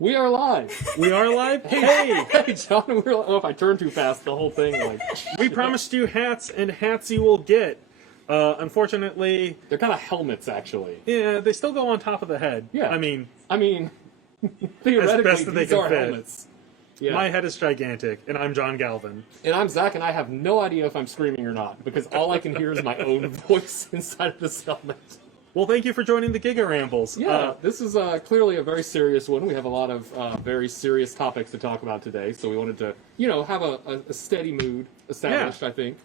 We are live. We are live? Hey, hey, John, if I turn too fast, the whole thing, like... We promised you hats, and hats you will get. Unfortunately... They're kind of helmets, actually. Yeah, they still go on top of the head. Yeah. I mean, theoretically, best that they these can are fit. helmets. Yeah. My head is gigantic, and I'm John Galvin. And I'm Zach, and I have no idea if I'm screaming or not, because all I can hear is my own voice inside of this helmet. Well, thank you for joining the Giga Rambles. Yeah, this is clearly a very serious one. We have a lot of very serious topics to talk about today, so we wanted to, have a steady mood established, I think.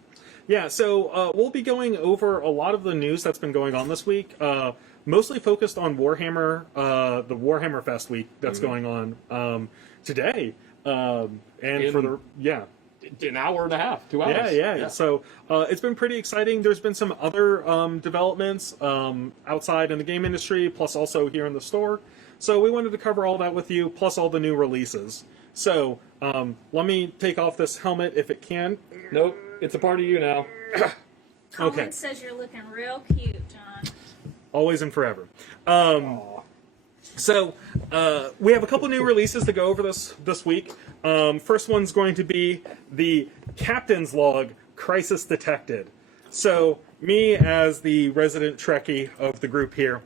Yeah, so we'll be going over a lot of the news that's been going on this week, mostly focused on Warhammer, the Warhammer Fest week that's going on today. An hour and a half, 2 hours. Yeah. So it's been pretty exciting. There's been some other developments outside in the game industry, plus also here in the store. So we wanted to cover all that with you, plus all the new releases. So let me take off this helmet if it can. Nope, it's a part of you now. Comment says you're looking real cute, John. Always and forever. So we have a couple new releases to go over this week. First one's going to be the Captain's Log Crisis Detected. So me as the resident Trekkie of the group here,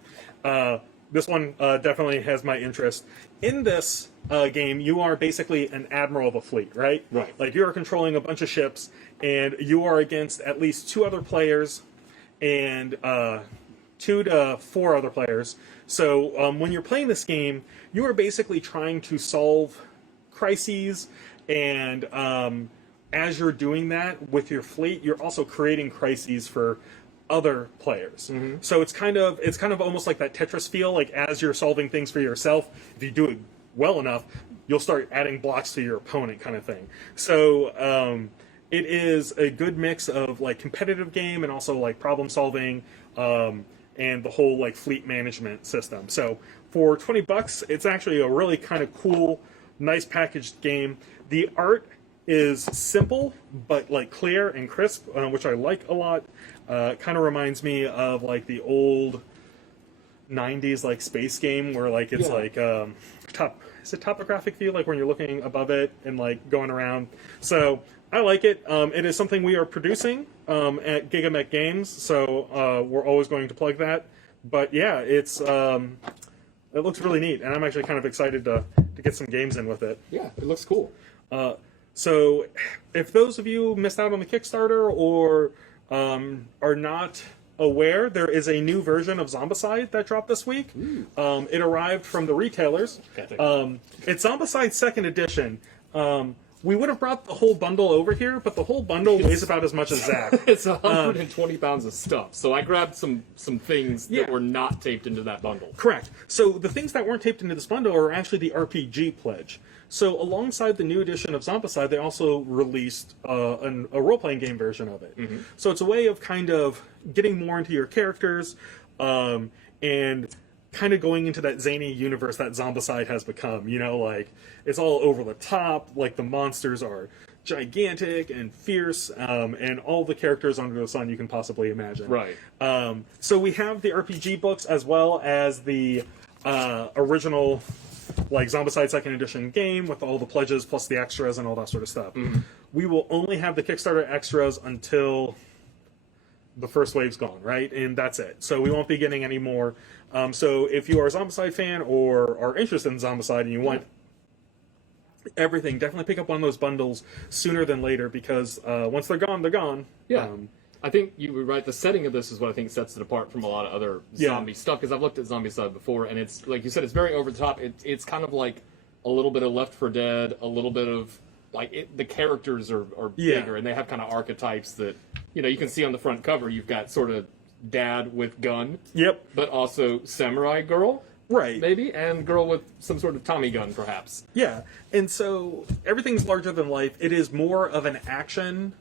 this one definitely has my interest. In this game, you are basically an admiral of a fleet, right? Right. Like you are controlling a bunch of ships, and you are against at least 2 other players, and 2 to 4 other players. So when you're playing this game, you are basically trying to solve crises, and as you're doing that with your fleet, you're also creating crises for other players. Mm-hmm. So it's kind of almost like that Tetris feel. Like as you're solving things for yourself, if you do it well enough, you'll start adding blocks to your opponent, kind of thing. So it is a good mix of like competitive game and also like problem solving. And the whole like fleet management system. So for $20, it's actually a really kind of cool, nice packaged game. The art is simple but like clear and crisp, which I like a lot. Kind of reminds me of like the old 90s like space game where like it's like topographic view, like when you're looking above it and like going around. So I like it. It is something we are producing at Giga Games, so we're always going to plug that. But yeah, it looks really neat, and I'm actually kind of excited to get some games in with it. Yeah, it looks cool. So if those of you missed out on the Kickstarter or are not aware, there is a new version of Zombicide that dropped this week. It arrived from the retailers. It's Zombicide 2nd Edition. We would have brought the whole bundle over here, but the whole bundle weighs about as much as Zach. It's 120 pounds of stuff. So I grabbed some things that were not taped into that bundle. Correct. So the things that weren't taped into this bundle are actually the RPG pledge. So alongside the new edition of Zombicide, they also released a role-playing game version of it. Mm-hmm. So it's a way of kind of getting more into your characters and kind of going into that zany universe that Zombicide has become. Like it's all over the top, like the monsters are gigantic and fierce, and all the characters under the sun you can possibly imagine. Right. So we have the RPG books as well as the original like Zombicide 2nd Edition game with all the pledges plus the extras and all that sort of stuff. Mm-hmm. We will only have the Kickstarter extras until the first wave's gone, right? And that's it. So we won't be getting any more. So if you are a Zombicide fan or are interested in Zombicide and you want everything, definitely pick up one of those bundles sooner than later, because once they're gone, they're gone. Yeah. I think you were right. The setting of this is what I think sets it apart from a lot of other zombie stuff, because I've looked at Zombicide before, and it's, like you said, it's very over the top. It's kind of like a little bit of Left 4 Dead, a little bit of, like, the characters are bigger, and they have kind of archetypes that, you can see on the front cover. You've got sort of dad with gun. Yep. But also samurai girl. Right. Maybe, and girl with some sort of Tommy gun, perhaps. Yeah, and so everything's larger than life. It is more of an action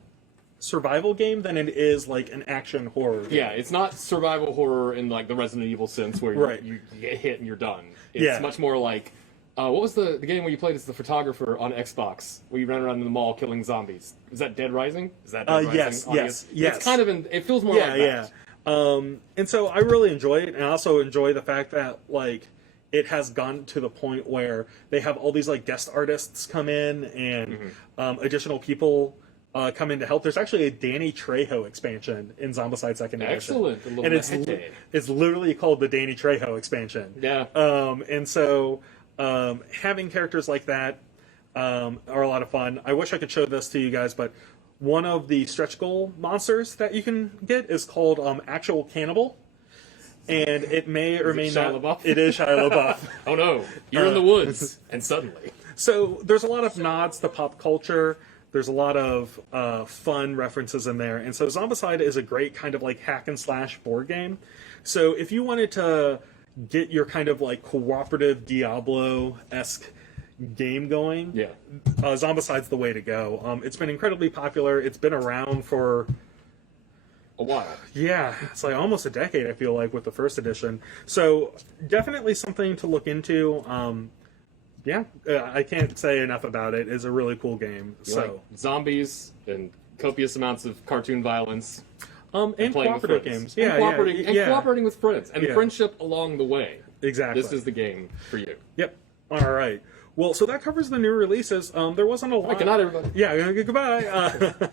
survival game than it is like an action horror game. Yeah, it's not survival horror in like the Resident Evil sense where you get hit and you're done. It's much more like, what was the game where you played as the photographer on Xbox, where you ran around in the mall killing zombies? Is that Dead Rising? Is that Dead Rising? Yes. It's kind of it feels more like that. And so I really enjoy it, and I also enjoy the fact that like it has gone to the point where they have all these like guest artists come in and additional people come in to help. There's actually a Danny Trejo expansion in Zombicide Second Edition. Excellent. And it's literally called the Danny Trejo expansion. Yeah. And so having characters like that are a lot of fun. I wish I could show this to you guys, but one of the stretch goal monsters that you can get is called Actual Cannibal. And it may or may not. LaBeouf? It is Shia LaBeouf. Oh no, you're in the woods, and suddenly. So there's a lot of nods to pop culture. There's a lot of fun references in there. And so Zombicide is a great kind of like hack and slash board game. So if you wanted to get your kind of like cooperative Diablo-esque game going, Yeah. Zombicide's the way to go. It's been incredibly popular. It's been around for A while. yeah, it's like almost a decade, I feel like, with the first edition. So definitely something to look into. I can't say enough about it. It's a really cool game. You like zombies and copious amounts of cartoon violence. And Playing with cooperative friends. games. And cooperating with friends. And Yeah. friendship along the way. Exactly. This is the game for you. Yep. All right. Well, so that covers the new releases. There wasn't a lot. Good night, everybody. Yeah, goodbye.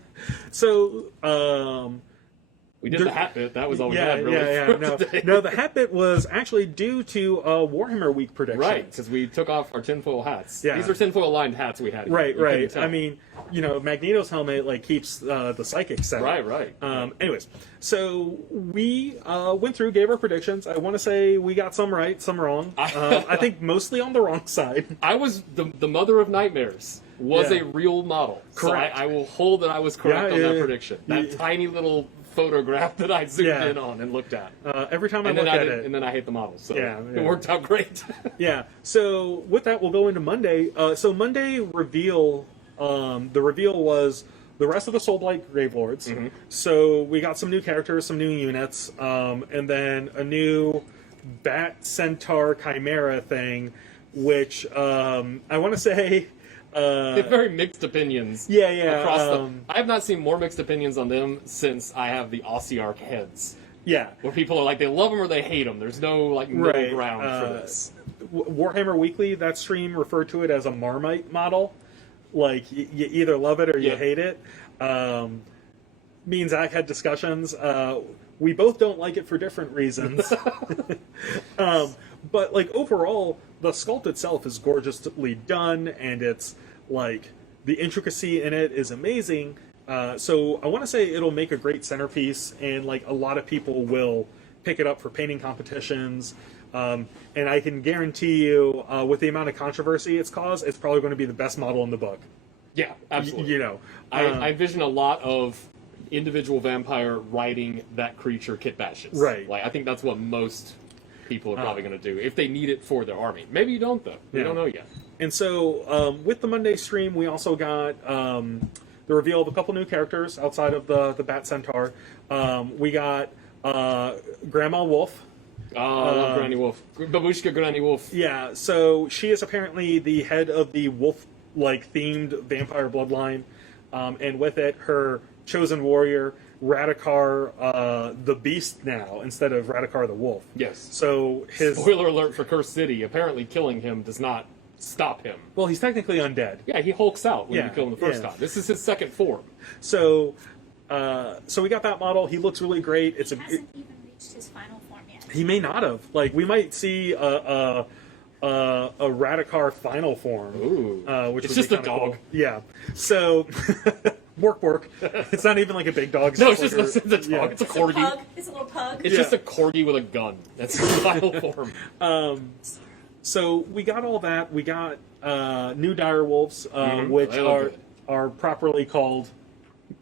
We did the hat bit. That was all we had, really. Yeah. No, the hat bit was actually due to Warhammer Week predictions. Right, because we took off our tinfoil hats. Yeah. These are tinfoil lined hats we had. Right. You couldn't tell. I mean, Magneto's helmet like keeps the psychic set. Right. Anyways, so we went through, gave our predictions. I want to say we got some right, some wrong. I think mostly on the wrong side. I was the mother of nightmares. Was Yeah. a real model. Correct. So I will hold that I was correct on that prediction. That Yeah. tiny little photograph that I zoomed in on and looked at. Every time I And look then at it. and then I hate the model. So Yeah. it worked out great. Yeah. So with that, we'll go into Monday. So Monday reveal. The reveal was the rest of the Soulblight Gravelords. Mm-hmm. So we got some new characters, some new units, and then a new Bat Centaur Chimera thing, which I want to say. Very mixed opinions. Yeah. Across I have not seen more mixed opinions on them since I have the Ossiarch heads. Yeah. Where people are like, they love them or they hate them. There's no like middle Right, ground for this. Warhammer Weekly, that stream referred to it as a Marmite model. Like, you either love it or you hate it. Me and Zach had discussions. We both don't like it for different reasons. But, like, overall, the sculpt itself is gorgeously done, and it's, like, the intricacy in it is amazing. So I want to say it'll make a great centerpiece, and, like, a lot of people will pick it up for painting competitions. And I can guarantee you, with the amount of controversy it's caused, it's probably going to be the best model in the book. Yeah, absolutely. I envision a lot of individual vampire riding that creature kit bashes. Right. Like, I think that's what most people are probably going to do if they need it for their army. Maybe you don't, though. We don't know yet. And so with the Monday stream, we also got the reveal of a couple new characters outside of the Bat Centaur. We got Grandma Wolf. Oh, I love Granny Wolf. Babushka Granny Wolf. Yeah, so she is apparently the head of the wolf-like themed vampire bloodline. And with it, her chosen warrior, Radakar the Beast now, instead of Radakar the Wolf. Yes. So his... Spoiler alert for Cursed City. Apparently killing him does not stop him. Well, he's technically undead. Yeah, he hulks out when you kill him the first yeah. time. This is his second form. So we got that model. He looks really great. He hasn't even reached his final form yet. He may not have. Like, we might see a Radakar final form. Ooh. Which It's would just be a kinda dog. cool. Yeah. So, bork. It's not even like a big dog. No, it's just like it's a dog. yeah. It's a It's a corgi. pug. It's a little pug. It's just a corgi with a gun. That's his final form. So we got all that. We got new direwolves, which They look good. are properly called.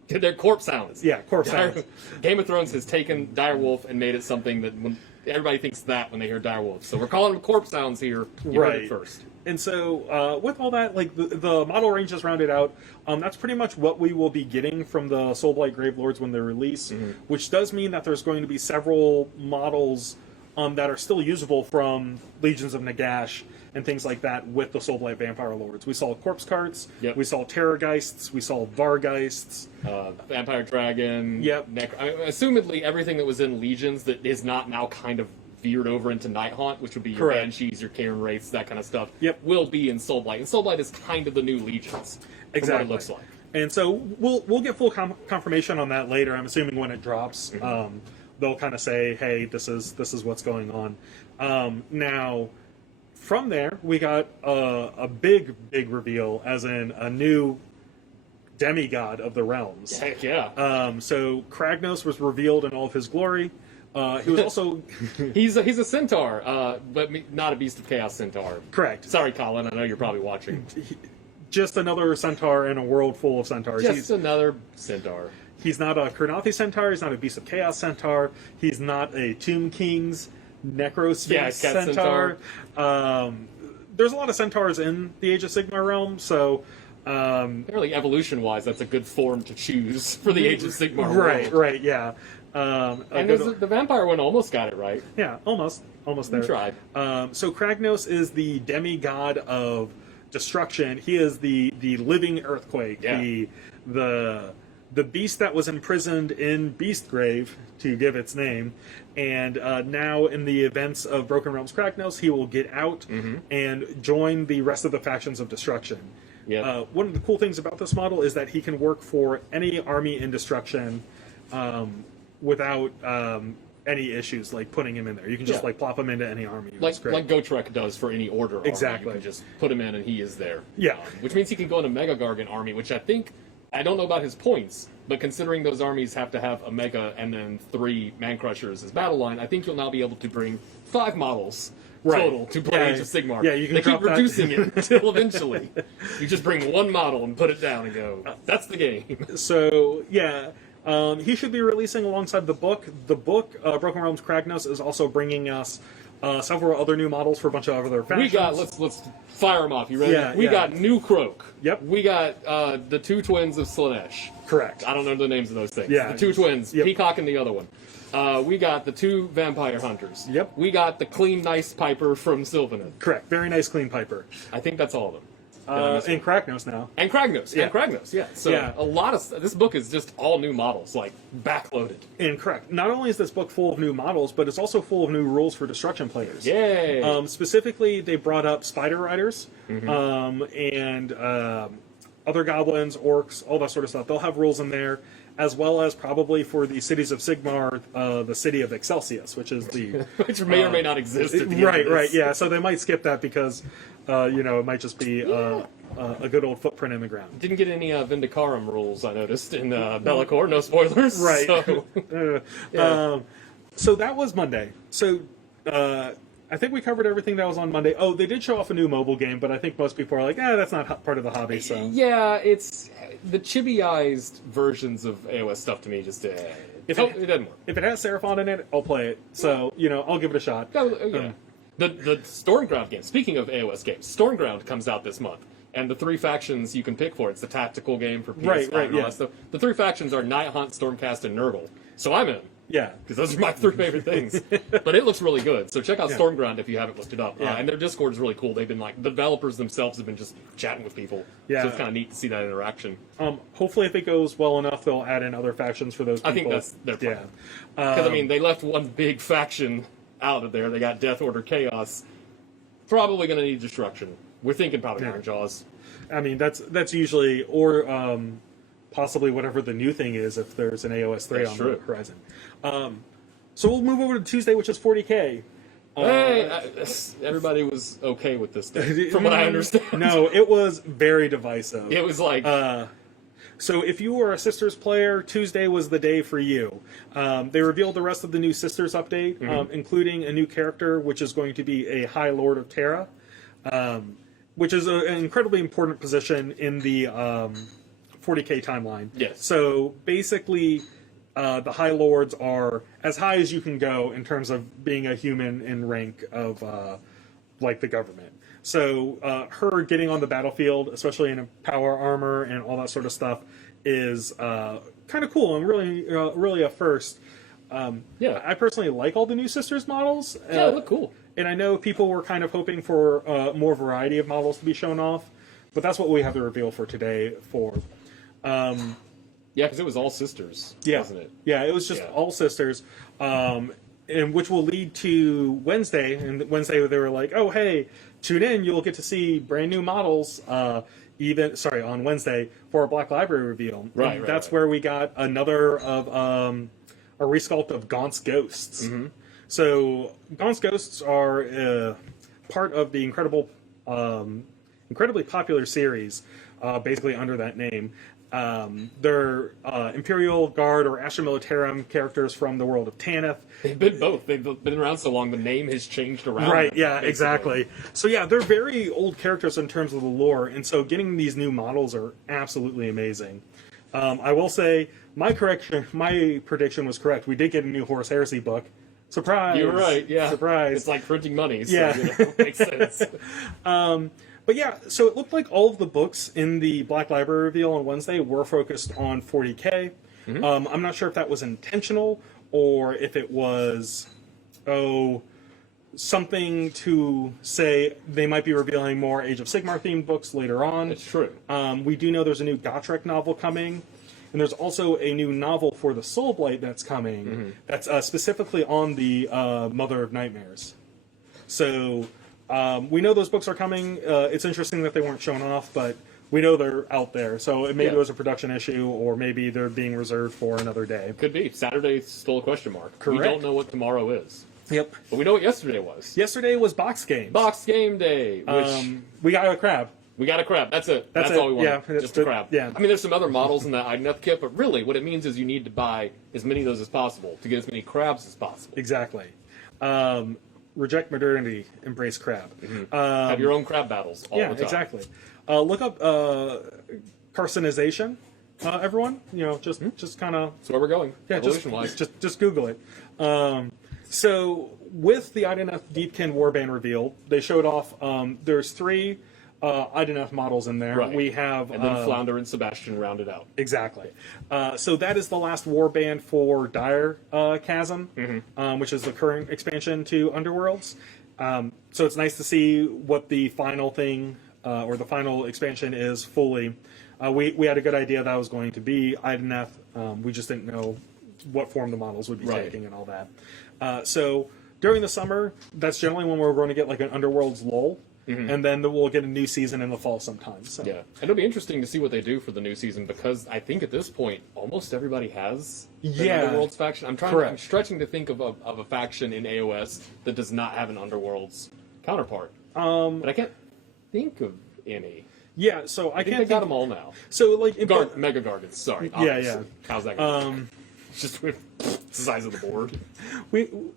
They're corpse sounds. Yeah, corpse sounds. Game of Thrones has taken direwolf and made it something that when everybody thinks that when they hear direwolf. So we're calling them corpse sounds here. You heard it first. And so with all that, like the model range is rounded out. That's pretty much what we will be getting from the Soulblight Gravelords when they release, which does mean that there's going to be several models that are still usable from Legions of Nagash and things like that with the Soulblight Vampire Lords. We saw corpse carts, we saw Terrorgeists, we saw Vargeists, Vampire Dragon. Yep. Assumedly everything that was in Legions that is not now kind of veered over into Night Haunt, which would be your Correct. Banshees, your Karen Wraiths, that kind of stuff, Yep. will be in Soulblight. And Soulblight is kind of the new Legions, from Exactly. what it looks like. And so we'll get full confirmation on that later. I'm assuming when it drops, they'll kind of say, "Hey, this is what's going on." Now, from there, we got a big reveal, as in a new demigod of the realms. Heck yeah. So Kragnos was revealed in all of his glory. He was also He's a centaur, but not a Beast of Chaos centaur. correct. Sorry, Colin. I know you're probably watching. Just another centaur in a world full of centaurs. Just another centaur. He's not a Kurnothi centaur. He's not a Beast of Chaos centaur. He's not a Tomb King's Necrosphinx Cat centaur. There's a lot of centaurs in the Age of Sigmar realm, so Apparently, evolution-wise, that's a good form to choose for the Age of Sigmar right, world. right, yeah. And the vampire one almost got it right. Yeah, almost there. We tried. So Kragnos is the demigod of destruction. He is the living earthquake, Yeah. the beast that was imprisoned in Beastgrave, to give its name, and now in the events of Broken Realms Kragnos, he will get out and join the rest of the factions of destruction. Yep. One of the cool things about this model is that he can work for any army in destruction without any issues, like putting him in there. You can just Yeah. plop him into any army. Like It's great. Gotrek does for any order army. Exactly. You can just put him in and he is there. Yeah. Which means he can go in a Mega Gargant army, which I don't know about his points, but considering those armies have to have a Mega and then 3 Man Crushers as battle line, I think you'll now be able to bring 5 models total to play Yeah. Age of Sigmar. Yeah, you can they keep drop that. reducing it until eventually you just bring 1 model and put it down and go, that's the game. So yeah, he should be releasing alongside the book. The book, Broken Realms Kragnos, is also bringing us several other new models for a bunch of other We factions. got, let's fire them off. You ready? Yeah, we yeah. got New Croak. Yep. We got the 2 twins of Slanesh. Correct. I don't know the names of those things. Yeah. The 2 twins, Yep. Peacock and the other one. We got the 2 vampire hunters. Yep. We got the clean, nice Piper from Sylvanin. Correct. Very nice, clean Piper. I think that's all of them. Did I miss one? And Kragnos now. And Kragnos. Yeah. And Kragnos, yeah. So Yeah. a lot of this book is just all new models, like backloaded. And correct. Not only is this book full of new models, but it's also full of new rules for destruction players. Yay! Specifically, they brought up Spider Riders and other goblins, orcs, all that sort of stuff. They'll have rules in there, as well as probably for the cities of Sigmar, the city of Excelsius, which is the Which may or may not exist at the end right, of this. right, yeah. So they might skip that because it might just be a good old footprint in the ground. Didn't get any Vindicarum rules, I noticed, in Be'lakor. No spoilers. Right. So, So that was Monday. So I think we covered everything that was on Monday. Oh, they did show off a new mobile game, but I think most people are like, that's not part of the hobby. So yeah, it's the chibi-ized versions of AOS stuff to me. Just it doesn't work. if it has Seraphon in it, I'll play it. So I'll give it a shot. Yeah. The Stormground game. Speaking of AOS games, Stormground comes out this month, and the 3 factions you can pick for it's the tactical game for PS5 Right, and all yeah. that stuff. The 3 factions are Night Hunt, Stormcast, and Nurgle. So I'm in. Yeah. Because those are my 3 favorite things. But it looks really good. So check out Yeah. Stormground if you haven't looked it up. Yeah. And their Discord is really cool. They've been the developers themselves have been just chatting with people. Yeah. So it's kind of neat to see that interaction. Hopefully, if it goes well enough, they'll add in other factions for those people. I think that's their plan. Yeah. Because, they left one big faction out of there. They got Death Order Chaos. Probably going to need destruction. We're thinking probably Yeah. Iron Jaws. That's usually, or possibly whatever the new thing is if there's an AOS 3 That's on true. the horizon. So we'll move over to Tuesday, which is 40K. Everybody was okay with this thing, from what I understand. No, it was very divisive. It was like... So if you were a Sisters player, Tuesday was the day for you. They revealed the rest of the new Sisters update, including a new character, which is going to be a High Lord of Terra, which is an incredibly important position in the 40K timeline. Yes. So basically, the High Lords are as high as you can go in terms of being a human in rank of the government. So her getting on the battlefield, especially in a power armor and all that sort of stuff, is kind of cool and really a first. Yeah. I personally like all the new Sisters models. Yeah, they look cool. And I know people were kind of hoping for more variety of models to be shown off, but that's what we have to reveal for today. Yeah, Yeah, because it was all sisters, wasn't it? Yeah, it was just Yeah. all Sisters. and which will lead to Wednesday. And Wednesday they were like, "Oh, hey, tune in! You'll get to see brand new models." On Wednesday for a Black Library reveal. Right. That's where we got another of a resculpt of Gaunt's Ghosts. Mm-hmm. So Gaunt's Ghosts are part of the incredibly popular series, basically under that name. They're Imperial Guard or Astra Militarum characters from the world of Tanith. They've been both. They've been around so long, the name has changed around. Right, them, yeah, basically. exactly. So yeah, they're very old characters in terms of the lore, and so getting these new models are absolutely amazing. I will say, my prediction was correct. We did get a new Horus Heresy book. Surprise! You're right, yeah. Surprise. It's like printing money, so Yeah. makes sense. But yeah, so it looked like all of the books in the Black Library reveal on Wednesday were focused on 40K. Mm-hmm. I'm not sure if that was intentional or if it was, something to say they might be revealing more Age of Sigmar themed books later on. It's true. We do know there's a new Gotrek novel coming, and there's also a new novel for the Soulblight that's coming that's specifically on the Mother of Nightmares. So we know those books are coming. It's interesting that they weren't shown off, but we know they're out there. So maybe it was a production issue, or maybe they're being reserved for another day. Could be. Saturday's still a question mark. Correct. We don't know what tomorrow is. Yep. But we know what yesterday was. Yesterday was Box Games. Box Game Day, which We got a crab. we got a crab. That's it. That's it. all we want. Yeah, Just a crab. yeah. I mean, there's some other models in the IDNF kit, but really what it means is you need to buy as many of those as possible to get as many crabs as possible. Exactly. Reject modernity, embrace crab. Have your own crab battles all Yeah, the time. exactly. Look up carcinization, everyone. Just kind of That's where we're going. yeah, Evolution-wise. just Google it. So with the IDNF Deepkin Warband reveal, they showed off. There's 3 IDNF models in there. Right. We have and then Flounder and Sebastian rounded out. exactly. So that is the last warband for Dire Chasm, which is the current expansion to Underworlds. So it's nice to see what the final thing or the final expansion is fully. We had a good idea that was going to be IDNF. We just didn't know what form the models would be taking and all that. So during the summer, that's generally when we're going to get like an Underworlds lull. And then we'll get a new season in the fall sometime. So. Yeah, and it'll be interesting to see what they do for the new season because I think at this point almost everybody has an Underworlds faction. I'm stretching to think of a faction in AOS that does not have an Underworlds counterpart. But I can't think of any. Yeah, so I think can't they got them all now. So like Mega Gargants. Sorry. Yeah. How's that going? It's just with the size of the board.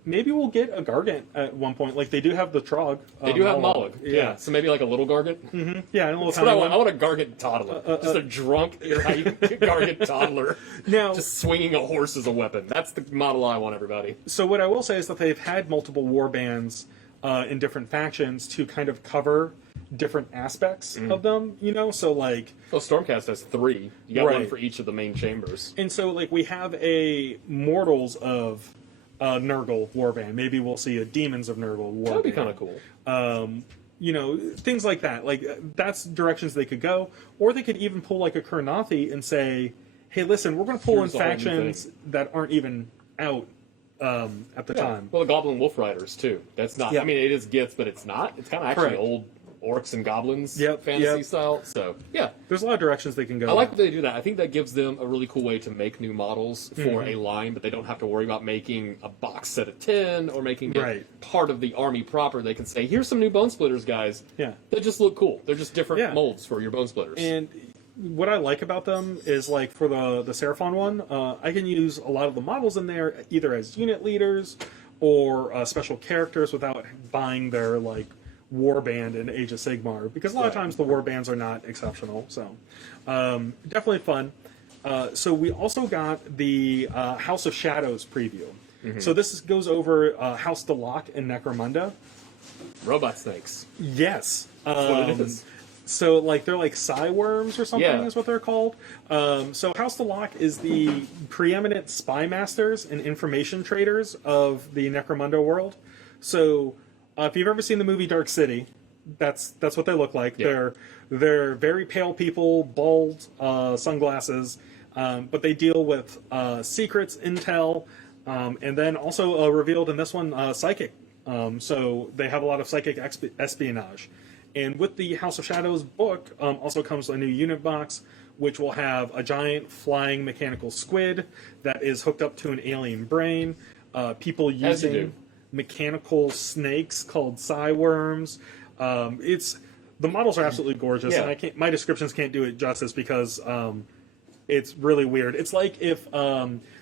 Maybe we'll get a Gargant at one point. Like they do have the Trog. They do have Moloch. Yeah. So maybe like a little Gargant. Yeah, a little That's tiny what I one. want. I want a Gargant toddler. Just a drunk Gargant toddler. Now, just swinging a horse as a weapon. That's the model I want, everybody. so what I will say is that they've had multiple war bands in different factions to kind of cover different aspects of them. So like. Well, Stormcast has 3. You got one Right. for each of the main chambers. And so, like, we have a Mortals of Nurgle warband. Maybe we'll see a Demons of Nurgle warband. That'd be kind of cool. Things like that. Like, that's directions they could go. Or they could even pull, like, a Kurnothi and say, hey, listen, we're going to pull Here's in the whole new factions that aren't even out at the time. Well, the Goblin Wolf Riders, too. That's not... Yeah. I mean, it is Gith, but it's not. It's kind of actually Correct. old orcs and goblins Yep, fantasy yep. style. So, yeah. There's a lot of directions they can go. I like that they do that. I think that gives them a really cool way to make new models for a line, but they don't have to worry about making a box set of 10 or making it part of the army proper. They can say, here's some new Bone Splitters, guys. Yeah. They just look cool. They're just different Yeah. molds for your Bone Splitters. And what I like about them is, like, for the Seraphon one, I can use a lot of the models in there either as unit leaders or special characters without buying their, like, warband in Age of Sigmar, because a lot of times the warbands are not exceptional. So definitely fun. So we also got the House of Shadows preview. So this goes over House Delok and Necromunda. Robot snakes. Yes. That's what it is. So, like, they're like Psy Worms or something Yeah. is what they're called. So House Delok is the preeminent spy masters and information traders of the Necromunda world. So if you've ever seen the movie Dark City, that's what they look like. Yeah. They're very pale people, bald, sunglasses, but they deal with secrets, intel, And then also revealed in this one, Psychic. So they have a lot of Psychic espionage. And with the House of Shadows book also comes a new unit box, which will have a giant flying mechanical squid that is hooked up to an alien brain, people using mechanical snakes called psyworms. The models are absolutely gorgeous, and my descriptions can't do it justice because it's really weird. It's like if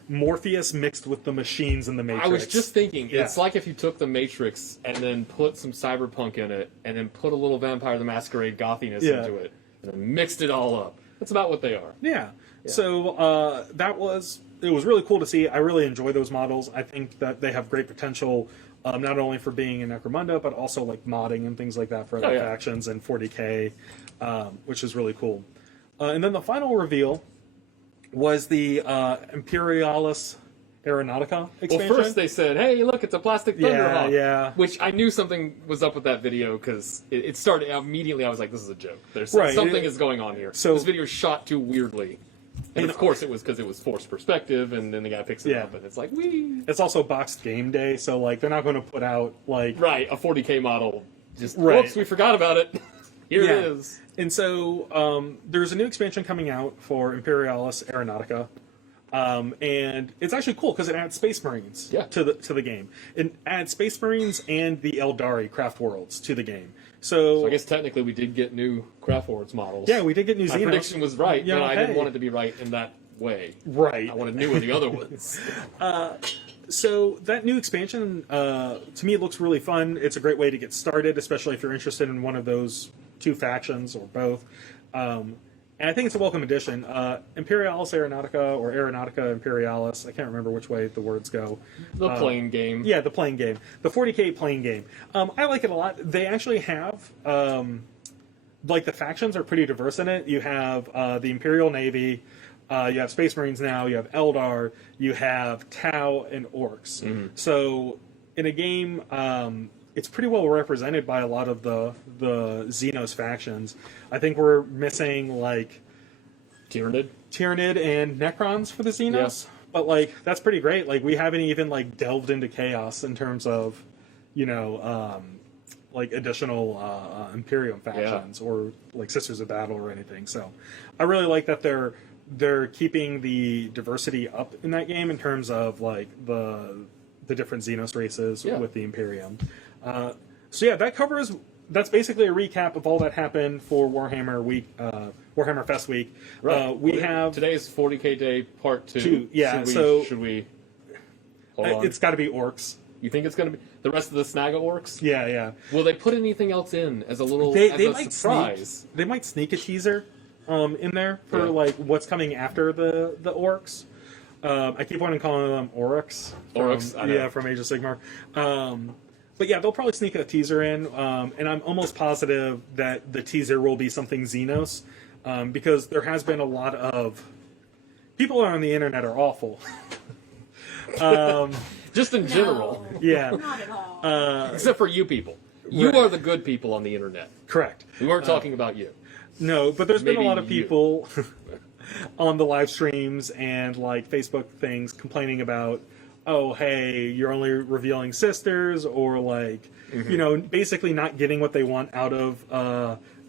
Morpheus mixed with the machines in the Matrix. I was just thinking, it's like if you took the Matrix and then put some cyberpunk in it, and then put a little Vampire the Masquerade gothiness into it, and then mixed it all up. That's about what they are. Yeah. So it was really cool to see. I really enjoy those models. I think that they have great potential, not only for being in Necromunda, but also like modding and things like that for other factions and 40k, which is really cool. And then the final reveal was the Imperialis Aeronautica expansion. Well, first they said, "Hey, look, it's a plastic Thunderhawk." Yeah. Which I knew something was up with that video because it started immediately. I was like, "This is a joke. There's something is going on here." So this video is shot too weirdly, and of course it was because it was forced perspective, and then the guy picks it up, and it's like, "Wee." It's also boxed game day, so like they're not going to put out like a 40k model. Just whoops, we forgot about it. Here it is. And so there's a new expansion coming out for Imperialis Aeronautica, and it's actually cool because it adds Space Marines to the game. It adds Space Marines and the Eldari craft worlds to the game. So I guess technically we did get new craft worlds models. Yeah, we did get new Xenos. My prediction was right, but I didn't want it to be right in that way. Right. I wanted new in the other ones. So that new expansion, to me, it looks really fun. It's a great way to get started, especially if you're interested in one of those two factions or both. And I think it's a welcome addition. Imperialis Aeronautica or Aeronautica Imperialis, I can't remember which way the words go. The playing game. Yeah, the playing game. The 40k playing game. I like it a lot. They actually have, like, the factions are pretty diverse in it. You have the Imperial Navy, you have Space Marines now, you have Eldar, you have Tau and Orcs. Mm-hmm. So in a game, it's pretty well represented by a lot of the Xenos factions. I think we're missing like Tyranid and Necrons for the Xenos, but like that's pretty great. Like we haven't even like delved into chaos in terms of, like additional Imperium factions or like Sisters of Battle or anything. So I really like that they're keeping the diversity up in that game in terms of like the different Xenos races with the Imperium. So yeah, that's basically a recap of all that happened for Warhammer week, Warhammer Fest week. Right. We have today's 40k day part 2. Yeah. Should we? Hold on. It's got to be Orcs. You think it's going to be the rest of the Snaga Orcs? Yeah. Will they put anything else in as a little they might surprise? They might sneak a teaser in there for like what's coming after the Orcs. I keep wanting to call them Oryx. From Age of Sigmar. But yeah, they'll probably sneak a teaser in, and I'm almost positive that the teaser will be something Xenos, because there has been a lot of people on the internet are awful. Just in general. Yeah. Not at all. Except for you people. You are the good people on the internet. Correct. We weren't talking about you. No, but there's been a Maybe lot of people on the live streams and like Facebook things complaining about, oh, hey, you're only revealing sisters, or like, basically not getting what they want out of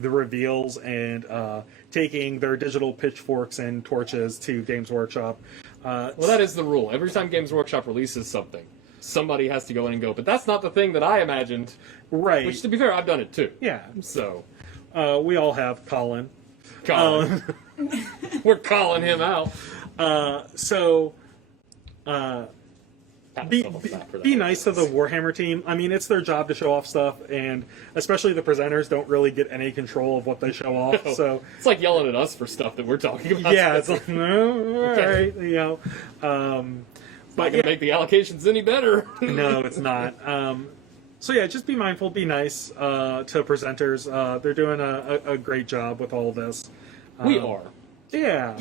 the reveals and taking their digital pitchforks and torches to Games Workshop. Well, that is the rule. Every time Games Workshop releases something, somebody has to go in and go, but that's not the thing that I imagined. Right. Which, to be fair, I've done it too. Yeah. So. We all have Colin. We're calling him out. Be nice to the Warhammer team. I mean, it's their job to show off stuff, and especially the presenters don't really get any control of what they show off. No. So it's like yelling at us for stuff that we're talking about. Yeah, it's like, no, all right, But make the allocations any better. No, it's not. So yeah, just be mindful, be nice to presenters. They're doing a great job with all of this. We are. Yeah.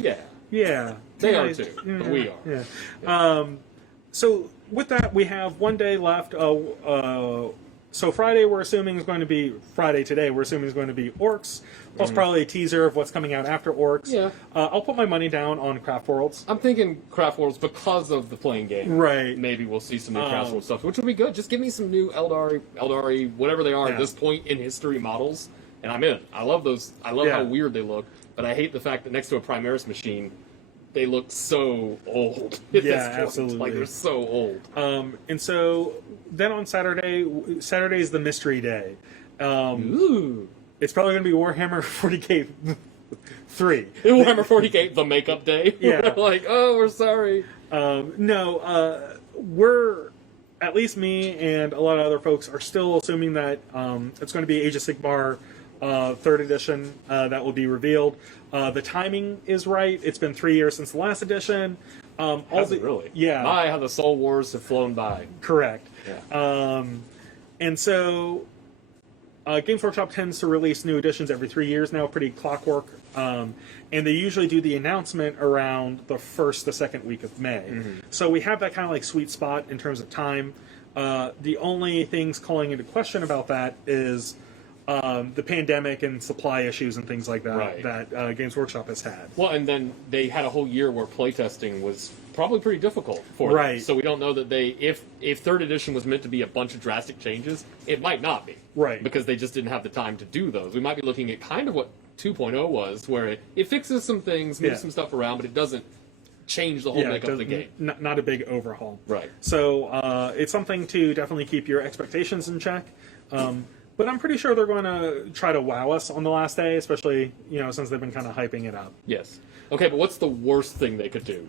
They are too. But we are. Yeah. So with that, we have one day left So Friday, we're assuming is going to be Friday today. We're assuming is going to be Orcs, plus probably a teaser of what's coming out after Orcs. Yeah. I'll put my money down on Craft Worlds. I'm thinking Craft Worlds because of the playing game. Right. Maybe we'll see some new Craft Worlds stuff, which would be good. Just give me some new Eldari, whatever they are at this point in history models, and I'm in. I love those. I love how weird they look, but I hate the fact that next to a Primaris machine, they look so old. At this point. Absolutely. Like they're so old. And so then on Saturday is the mystery day. Ooh. It's probably going to be Warhammer 40k 3. Warhammer 40k, the makeup day. Yeah. We're like, oh, we're sorry. We're, at least me and a lot of other folks, are still assuming that it's going to be Age of Sigmar 3rd edition that will be revealed. The timing is right. It's been 3 years since the last edition. Really? Yeah. My, how the Soul Wars have flown by. Correct. Yeah. And so Games Workshop tends to release new editions every 3 years now, pretty clockwork. And they usually do the announcement around the first, the second week of May. So we have that kind of like sweet spot in terms of time. The only things calling into question about that is the pandemic and supply issues and things like that that Games Workshop has had. Well, and then they had a whole year where playtesting was probably pretty difficult for them. So we don't know that if 3rd edition was meant to be a bunch of drastic changes, it might not be. Because they just didn't have the time to do those. We might be looking at kind of what 2.0 was, where it fixes some things, moves some stuff around, but it doesn't change the whole makeup of the game. Not a big overhaul. Right. So it's something to definitely keep your expectations in check. But I'm pretty sure they're going to try to wow us on the last day, especially, since they've been kind of hyping it up. Yes. Okay, but what's the worst thing they could do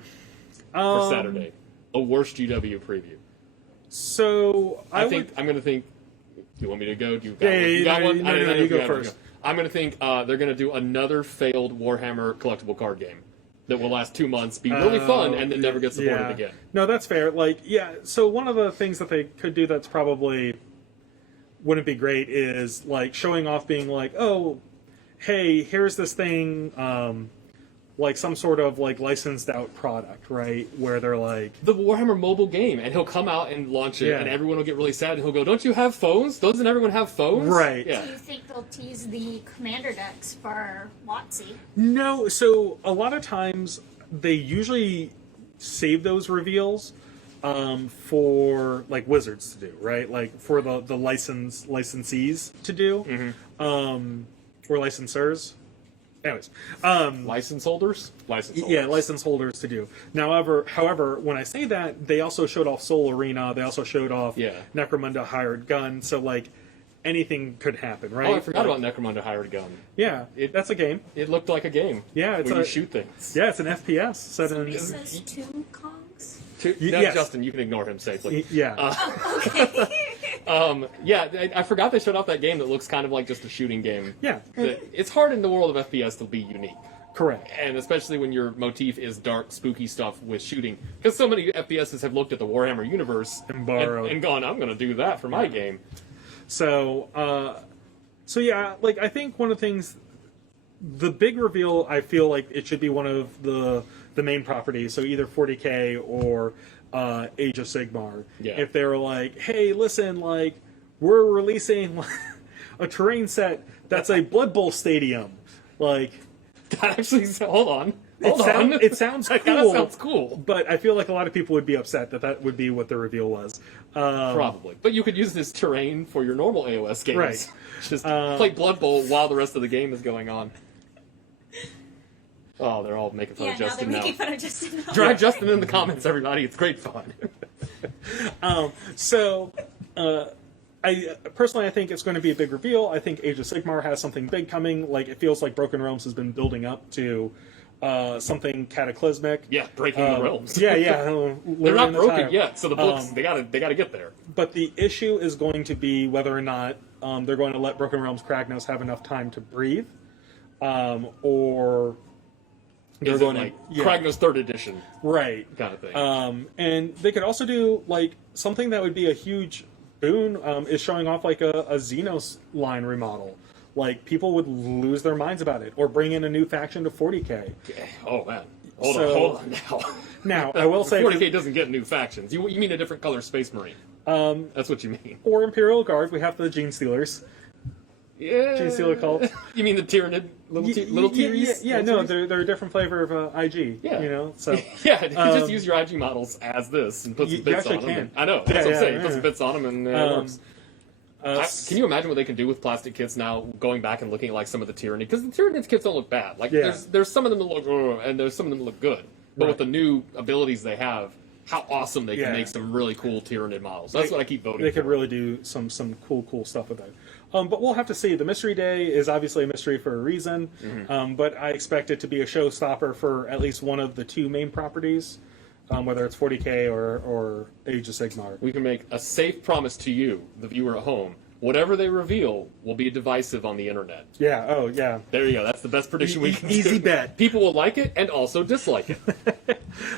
for Saturday? A worst GW preview. So I'm going to think. Do you want me to go? Do you got one? No, you go first. I'm going to think they're going to do another failed Warhammer collectible card game that will last 2 months, be really fun, and then never get supported again. No, that's fair. So one of the things that they could do that's probably wouldn't be great is like showing off, being like, oh, hey, here's this thing, like some sort of like licensed out product, right? Where they're like the Warhammer mobile game, and he'll come out and launch it, and everyone will get really sad, and he'll go, "Don't you have phones? Doesn't everyone have phones?" Right. Yeah. Do you think they'll tease the commander decks for WotC? No. So a lot of times they usually save those reveals for like wizards to do, right? Like for the licensees to do, or licensors. Anyways, license holders. Yeah, license holders to do. Now, however, when I say that, they also showed off Soul Arena. They also showed off Necromunda Hired Gun. So like anything could happen, right? Oh, I forgot about Necromunda Hired Gun. Yeah, that's a game. It looked like a game. Yeah, it's where you shoot things. Yeah, it's an FPS set in. It says two Kongs. Yes. Justin, you can ignore him safely. Yeah. Okay. I forgot they showed off that game that looks kind of like just a shooting game. Yeah. It's hard in the world of FPS to be unique. Correct. And especially when your motif is dark, spooky stuff with shooting. Because so many FPSs have looked at the Warhammer universe and borrowed and gone, I'm going to do that for my game. So, yeah, like I think one of the things, the big reveal, I feel like it should be one of the main properties. So either 40K or Age of Sigmar. Yeah. If they're like, hey, listen, like we're releasing a terrain set that's a Blood Bowl stadium, like that actually. Hold on. It sounds cool. That sounds cool. But I feel like a lot of people would be upset that would be what the reveal was. Probably. But you could use this terrain for your normal AOS games. Right. Just play Blood Bowl while the rest of the game is going on. Oh, they're all making fun of Justin now. They're making fun of Justin now. Drag Justin in the comments, everybody. It's great fun. I personally, I think it's going to be a big reveal. I think Age of Sigmar has something big coming. Like it feels like Broken Realms has been building up to something cataclysmic. Yeah, breaking the realms. Yeah. They're not broken yet, so the books they gotta get there. But the issue is going to be whether or not they're going to let Broken Realms Kragnos have enough time to breathe, or they're going like Kragnos 3rd edition, right? Kind of thing. And they could also do like something that would be a huge boon is showing off like a Xenos line remodel. Like people would lose their minds about it, or bring in a new faction to 40K. Oh man, hold on now. Now I will say 40K doesn't get new factions. You mean a different color Space Marine? That's what you mean. Or Imperial Guard. We have the Gene Stealers. Yeah. Gene Stealer cult. You mean the Tyranid little Tyries? Yeah, Little no, Tyries? they're a different flavor of IG. Yeah. You know, so Yeah, you just use your IG models as this and put some You bits actually on them. can. I know. That's what I'm saying. Yeah, Put some yeah. bits on them and it works. Can you? you imagine what they can do with plastic kits now, going back and looking at like some of the Tyranid? Because the Tyranid kits don't look bad. Like Yeah. there's some of them that look, and there's some of them that look good. But Right. with the new abilities they have, how awesome they can Yeah. make some really cool Tyranid models. That's what I keep voting They for. could really do some cool stuff with that. But we'll have to see. The Mystery Day is obviously a mystery for a reason, but I expect it to be a showstopper for at least one of the two main properties, whether it's 40K or Age of Sigmar. We can make a safe promise to you, the viewer at home. Whatever they reveal will be divisive on the internet. Yeah. Oh, yeah. There you go. That's the best prediction we can do. Easy bet. People will like it and also dislike it.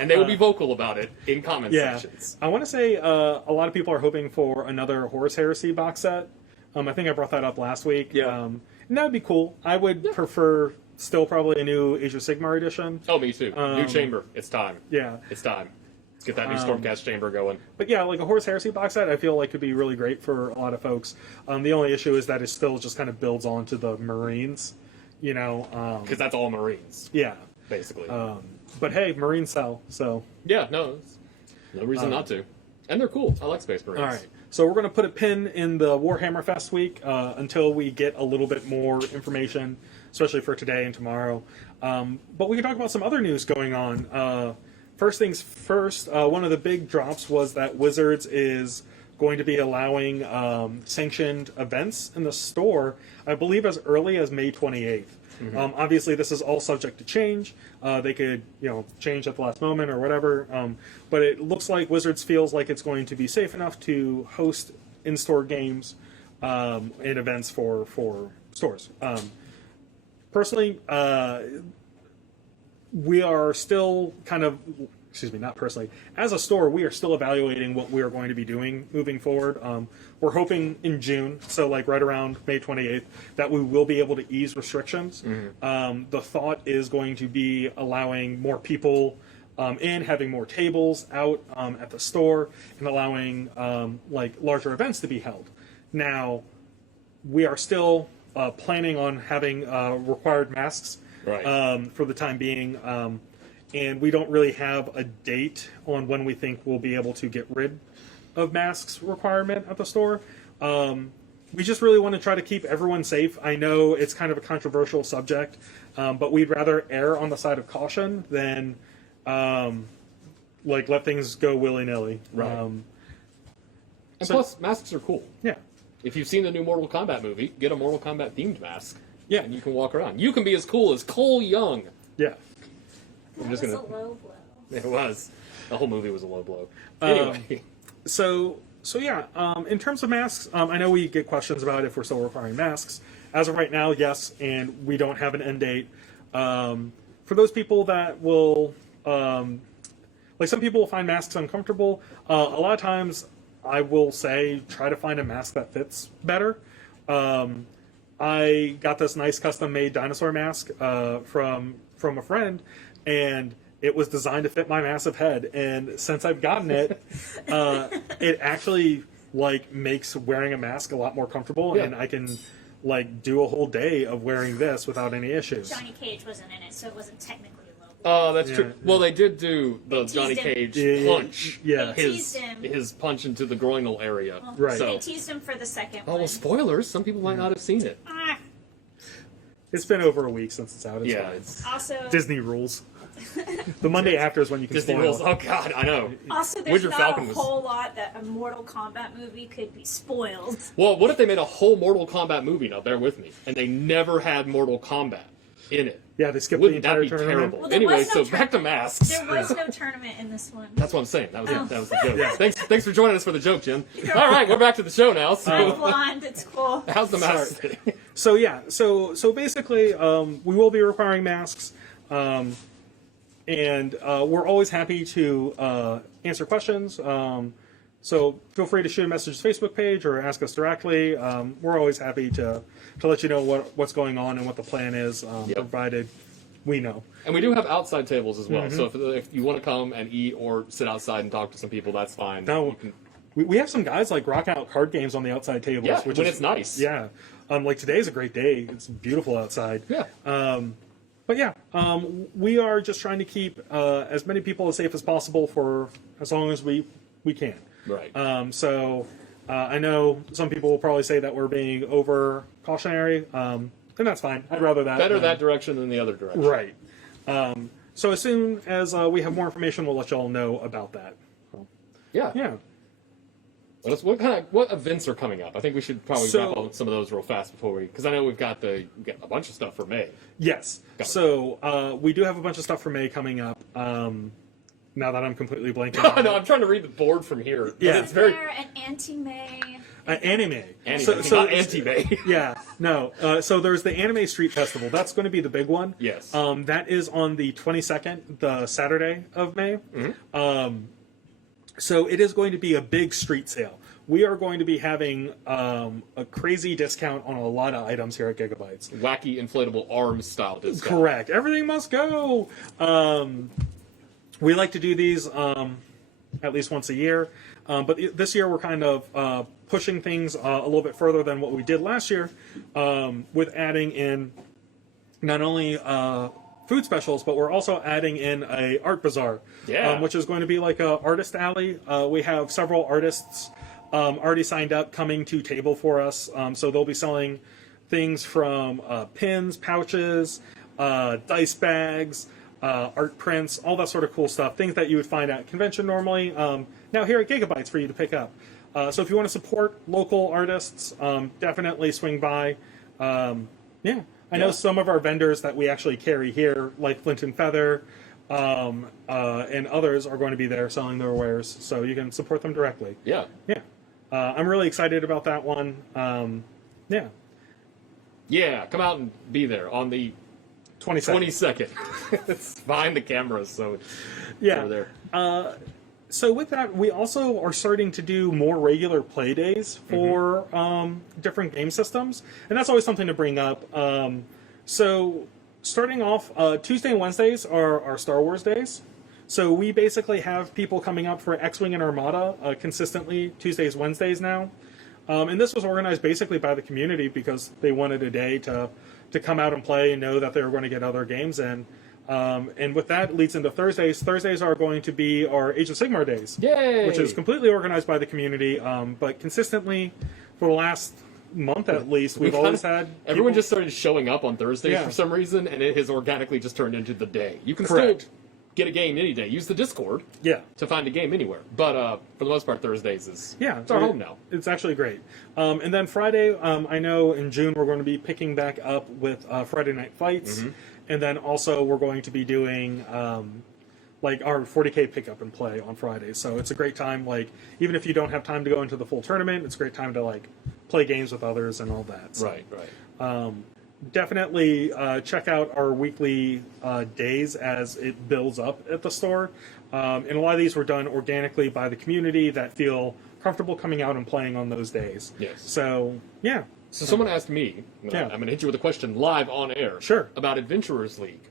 And they will be vocal about it in comment Yeah. sections. I want to say a lot of people are hoping for another Horus Heresy box set. I think I brought that up last week. Yeah. And that would be cool. I would prefer still probably a new Age of Sigmar edition. Oh, me too. New chamber. It's time. Yeah. It's time. Let's get that new Stormcast chamber going. But yeah, like a Horus Heresy box set, I feel like could be really great for a lot of folks. The only issue is that it still just kind of builds onto the Marines, you know. Because that's all Marines, Yeah. basically. But hey, Marines sell, so. Yeah, no. No reason not to. And they're cool. I like Space Marines. All right. So we're going to put a pin in the Warhammer Fest week until we get a little bit more information, especially for today and tomorrow. But we can talk about some other news going on. First things first, one of the big drops was that Wizards is going to be allowing sanctioned events in the store, I believe as early as May 28th. Obviously, this is all subject to change. They could, change at the last moment or whatever. But it looks like Wizards feels like it's going to be safe enough to host in-store games and events for stores. Personally, we are still not personally, as a store, we are still evaluating what we are going to be doing moving forward. We're hoping in June, so like right around May 28th, that we will be able to ease restrictions. The thought is going to be allowing more people in, having more tables out at the store, and allowing larger events to be held. Now, we are still planning on having required masks for the time being. And we don't really have a date on when we think we'll be able to get rid of masks requirement at the store. We just really want to try to keep everyone safe. I know it's kind of a controversial subject, but we'd rather err on the side of caution than let things go willy-nilly. Right. And plus, masks are cool. Yeah. If you've seen the new Mortal Kombat movie, get a Mortal Kombat themed mask. Yeah. And you can walk around. You can be as cool as Cole Young. Yeah. That was a low blow. It was. The whole movie was a low blow. Anyway. So yeah, in terms of masks, I know we get questions about if we're still requiring masks. As of right now, yes, and we don't have an end date. For those people that will, some people will find masks uncomfortable. A lot of times, I will say try to find a mask that fits better. I got this nice custom-made dinosaur mask from a friend, and it was designed to fit my massive head. And since I've gotten it, it actually makes wearing a mask a lot more comfortable, and I can do a whole day of wearing this without any issues. Johnny Cage wasn't in it, so it wasn't technically a low blow. Oh, that's true. Yeah. Well, they did do the teased Johnny him. Cage punch. Yeah. They teased him. His punch into the groinal area. Right. They So, teased him for the second oh, one. well, spoilers. Some people might not have seen it. Ah, It's been over a week since it's out. It's Yeah, fine. it's also, Disney rules. The Monday after is when you can Disney spoil. rules. Oh God, I know. there's Winter not Falcon a was- whole lot that a Mortal Kombat movie could be spoiled. Well, what if they made a whole Mortal Kombat movie? Now, bear with me, and they never had Mortal Kombat in it. Yeah, they skipped the Wouldn't that entire be tournament. terrible? Well, there Anyway, was no so back to masks. There was no tournament in this one. That's what I'm saying. That was it. That was the joke. Yeah. Thanks for joining us for the joke, Jen. All right, we're back to the show now. I'm So, blonde. It's cool. how's the mask thing? So yeah, so basically, we will be requiring masks, and we're always happy to answer questions. So feel free to shoot a message to the Facebook page or ask us directly. We're always happy to let you know what's going on and what the plan is, provided we know. And we do have outside tables as well. So if you want to come and eat or sit outside and talk to some people, that's fine. No. You can we have some guys like rocking out card games on the outside tables. Yeah, which when is it's nice. Yeah. Like today's a great day. It's beautiful outside. Yeah. But yeah, we are just trying to keep as many people as safe as possible for as long as we can. Right. So I know some people will probably say that we're being over cautionary, and that's fine. I'd rather that. Better that direction than the other direction. Right. So as soon as we have more information, we'll let y'all know about that. Yeah. Yeah. What events are coming up? I think we should probably wrap up some of those real fast before because I know we've got a bunch of stuff for May. Yes. So we do have a bunch of stuff for May coming up. Now that I'm completely blanking. No, I'm trying to read the board from here. Yeah. It's very an anti-May. Anime. not anti-May. Yeah. No. So there's the Anime Street Festival. That's going to be the big one. Yes. That is on the 22nd, the Saturday of May. Mm-hmm. So it is going to be a big street sale. We are going to be having a crazy discount on a lot of items here at Gigabytes. Wacky inflatable arms style discount. Correct. Everything must go. We like to do these at least once a year. But this year we're kind of pushing things a little bit further than what we did last year with adding in not only food specials, but we're also adding in a art bazaar, which is going to be like a artist alley. We have several artists already signed up coming to table for us, so they'll be selling things from pins, pouches, dice bags, art prints, all that sort of cool stuff, things that you would find at convention normally, now here at Gigabytes for you to pick up. So if you want to support local artists, definitely swing by. I know some of our vendors that we actually carry here, like Flint and Feather, and others are going to be there selling their wares, so you can support them directly. Yeah. Yeah. I'm really excited about that one. Yeah. Yeah, come out and be there on the 22nd. It's behind the cameras, so it's over there. So with that, we also are starting to do more regular play days for different game systems, and that's always something to bring up. So starting off, Tuesday and Wednesdays are our Star Wars days. So we basically have people coming up for X-Wing and Armada consistently Tuesdays, Wednesdays now. And this was organized basically by the community because they wanted a day to come out and play and know that they were going to get other games in. And with that leads into Thursdays. Thursdays are going to be our Age of Sigmar days. Yay! Which is completely organized by the community, but consistently for the last month at least, we've always had everyone just started showing up on Thursdays for some reason, and it has organically just turned into the day. You can still get a game any day. Use the Discord to find a game anywhere. But for the most part, Thursdays is it's our home now. It's actually great. And then Friday, I know in June we're going to be picking back up with Friday Night Fights. And then also we're going to be doing like our 40K pickup and play on Fridays. So it's a great time. Like even if you don't have time to go into the full tournament, it's a great time to like play games with others and all that. So, Right. Definitely check out our weekly days as it builds up at the store. And a lot of these were done organically by the community that feel comfortable coming out and playing on those days. Yes. So, yeah. So someone asked me, I'm going to hit you with a question live on air. Sure. About Adventurers League.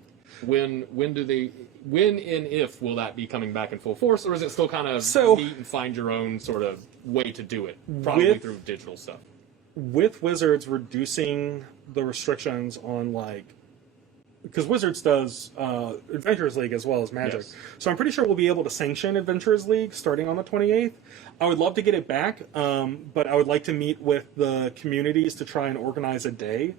When and if will that be coming back in full force, or is it still kind of meet and find your own sort of way to do it, probably through digital stuff? With Wizards reducing the restrictions on because Wizards does Adventurers League as well as Magic. Yes. So I'm pretty sure we'll be able to sanction Adventurers League starting on the 28th. I would love to get it back, but I would like to meet with the communities to try and organize a day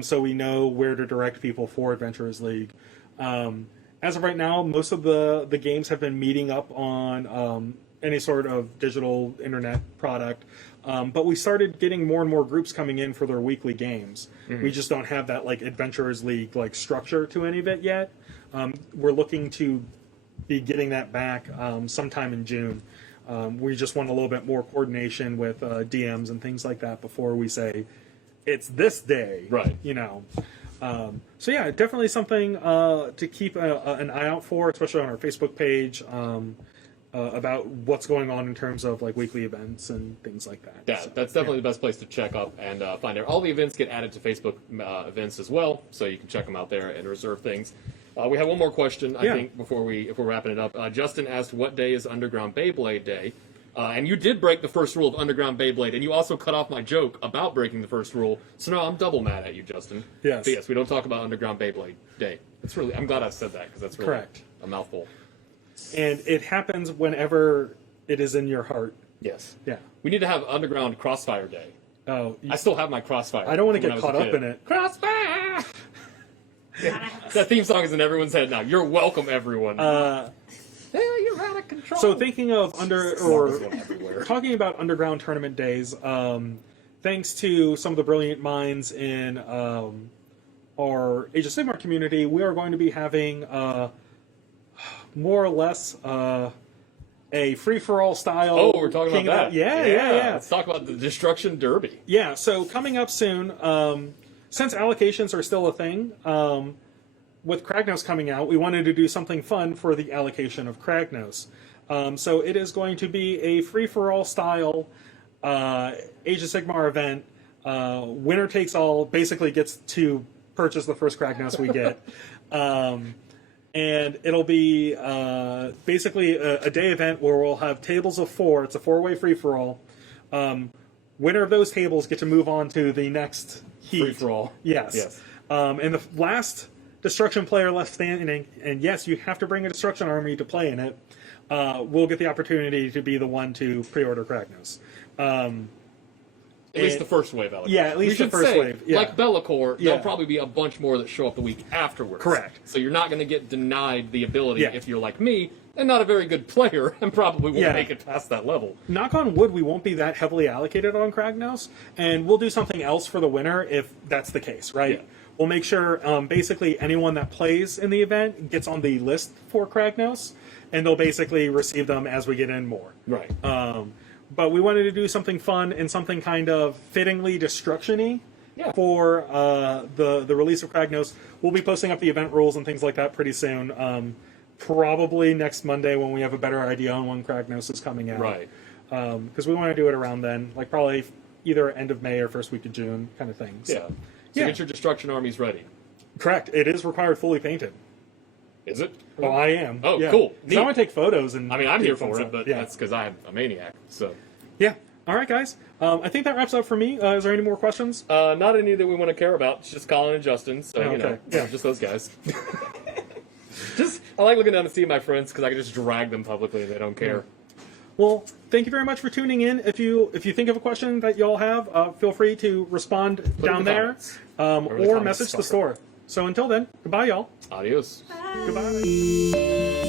so we know where to direct people for Adventurers League. As of right now, most of the games have been meeting up on any sort of digital internet product. But we started getting more and more groups coming in for their weekly games. We just don't have that Adventurers League structure to any of it yet. We're looking to be getting that back sometime in June. We just want a little bit more coordination with DMs and things like that before we say it's this day. Right. So yeah, definitely something to keep an eye out for, especially on our Facebook page. About what's going on in terms of weekly events and things like that. Yeah, that's definitely the best place to check up and find out. All the events get added to Facebook events as well, so you can check them out there and reserve things. We have one more question, I think, if we're wrapping it up. Justin asked, what day is Underground Beyblade Day? And you did break the first rule of Underground Beyblade, and you also cut off my joke about breaking the first rule. So now I'm double mad at you, Justin. Yes. But yes, we don't talk about Underground Beyblade Day. It's really, I'm glad I said that because that's really Correct. a mouthful. And it happens whenever it is in your heart. Yes. Yeah. We need to have Underground Crossfire Day. Oh, I still have my Crossfire. I don't want to from get when caught I was a up kid. in it. Crossfire! That theme song is in everyone's head now. You're welcome, everyone. You're out of control. So thinking of everywhere. talking about underground tournament days, thanks to some of the brilliant minds in our Age of Sigmar community, we are going to be having more or less a free-for-all style. Oh, we're talking about that. Yeah. Let's talk about the Destruction Derby. Yeah, so coming up soon, since allocations are still a thing, with Kragnos coming out, we wanted to do something fun for the allocation of Kragnos. So it is going to be a free-for-all style Age of Sigmar event. Winner takes all, basically gets to purchase the first Kragnos we get. And it'll be basically a day event where we'll have tables of 4. It's a 4-way free-for-all. Winner of those tables get to move on to the next heat. Free-for-all. Yes. And the last Destruction player left standing, and yes, you have to bring a Destruction army to play in it, will get the opportunity to be the one to pre-order Kragnos. At least the first wave allocation. Yeah, at least the first wave. Yeah. Like Bellacore, Yeah. there'll probably be a bunch more that show up the week afterwards. Correct. So you're not going to get denied the ability Yeah. if you're like me and not a very good player and probably won't Yeah. make it past that level. Knock on wood, we won't be that heavily allocated on Kragnos, and we'll do something else for the winner if that's the case, right? Yeah. We'll make sure basically anyone that plays in the event gets on the list for Kragnos, and they'll basically receive them as we get in more. Right. But we wanted to do something fun and something kind of fittingly destruction-y Yeah. for the release of Kragnos. We'll be posting up the event rules and things like that pretty soon. Probably next Monday when we have a better idea on when Kragnos is coming out. Right. Because we want to do it around then, like probably either end of May or first week of June kind of thing. So, Yeah. So yeah. get your Destruction armies ready. Correct. It is required fully painted. Is it? Oh, I am. Oh, yeah. cool. 'Cause I want to take photos and. I mean, I'm do here fun for stuff. it, but yeah. that's because I'm a maniac. So. Yeah. All right, guys. I think that wraps up for me. Is there any more questions? Not any that we want to care about. It's just Colin and Justin. So, you know, Okay. Yeah. just those guys. I like looking down to see my friends because I can just drag them publicly and they don't care. Well, thank you very much for tuning in. If you think of a question that y'all have, feel free to respond it in down the there comments. or the comments message the store. store. So until then, goodbye, y'all. Adios. Goodbye.